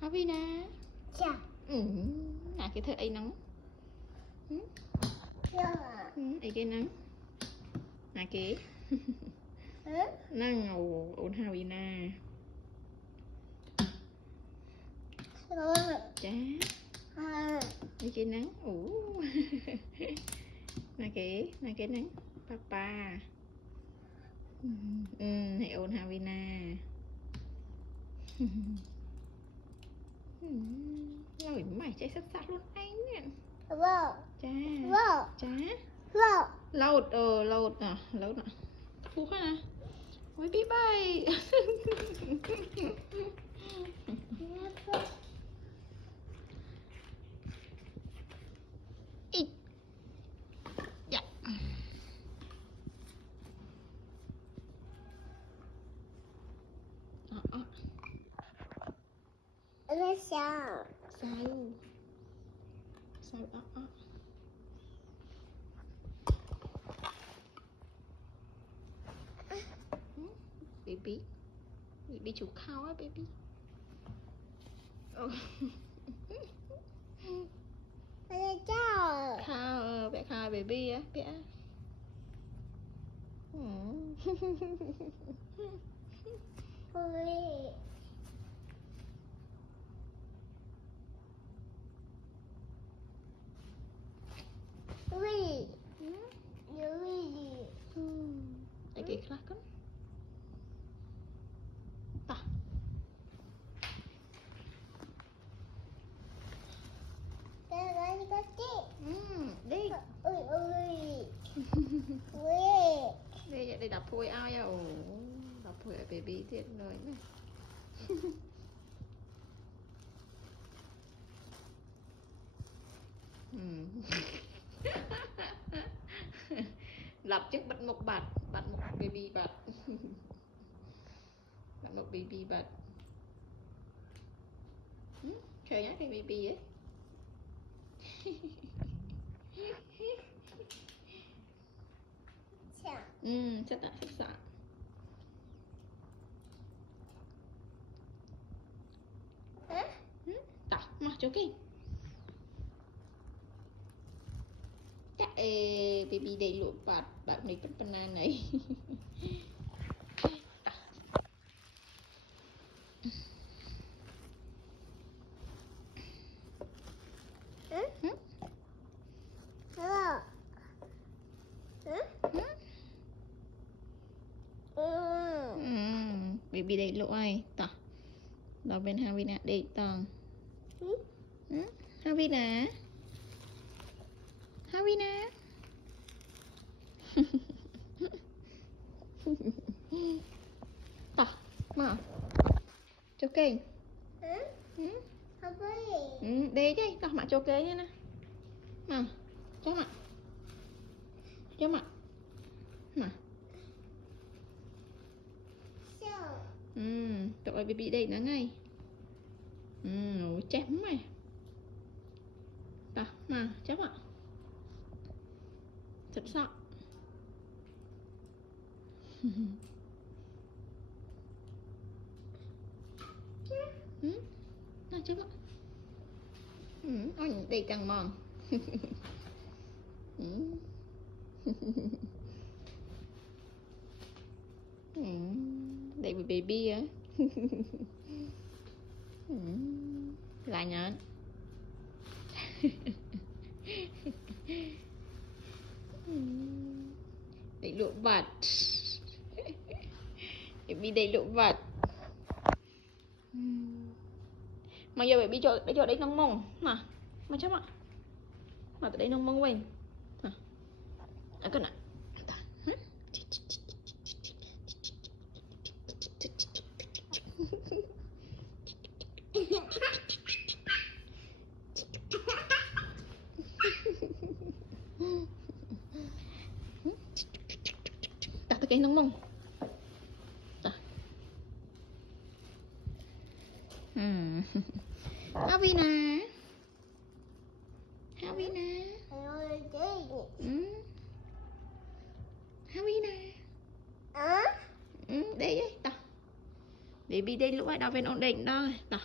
Havina. Chà. Là cái thợ ấy nóng. Ấy cái nóng. Là cái. Năng ổn Havina. Chá. Ấy cái nắng. Là cái nắng. Papa. Hãy ổn Havina. Rồi mày chạy sắt sắt luôn anh nè. Chá. Lâu à, lâu nè. Phú khá nè. Ôi bị bay. Ý. Dạ. Sao đó. Baby chủ khao á baby. Khao bé khao baby á bé. Để cái khác con. Ta. Đi. Đây đập phôi ai à? Đập phôi baby thiệt rồi này. Lập trước bắt một baby bật. Bắt một baby bật. Chơi nhá cái baby ấy. Chắc đã sắp sẵn. Tỏ mà chỗ kia. Chắc baby đầy lụa bạn này phần nan này. Baby đầy lụa ai tỏ. Đó bên Havina đầy tầng. Havina. Tỏ mà cho kênh. Đây chứ tỏ mà cho kênh nha nè. Mà cho mà mà tụi ơi baby đây nó ngay. Nó chém mày. Tỏ mà chém ạ. Thật sợ. Nào chém ạ. Ôi đây càng mòn. Đây baby á. Lại nhớ. Đầy lụa vật. Baby đầy lụa vật. Mà giờ baby cho đấy nông mông mà chấp ạ. Mà từ đây nông mông mình. Ở cái này. Đặt cái nông mông. Havina. Havina. Đây ấy, tao. Baby đây lúc ấy đau bên ổn định đó. Đó.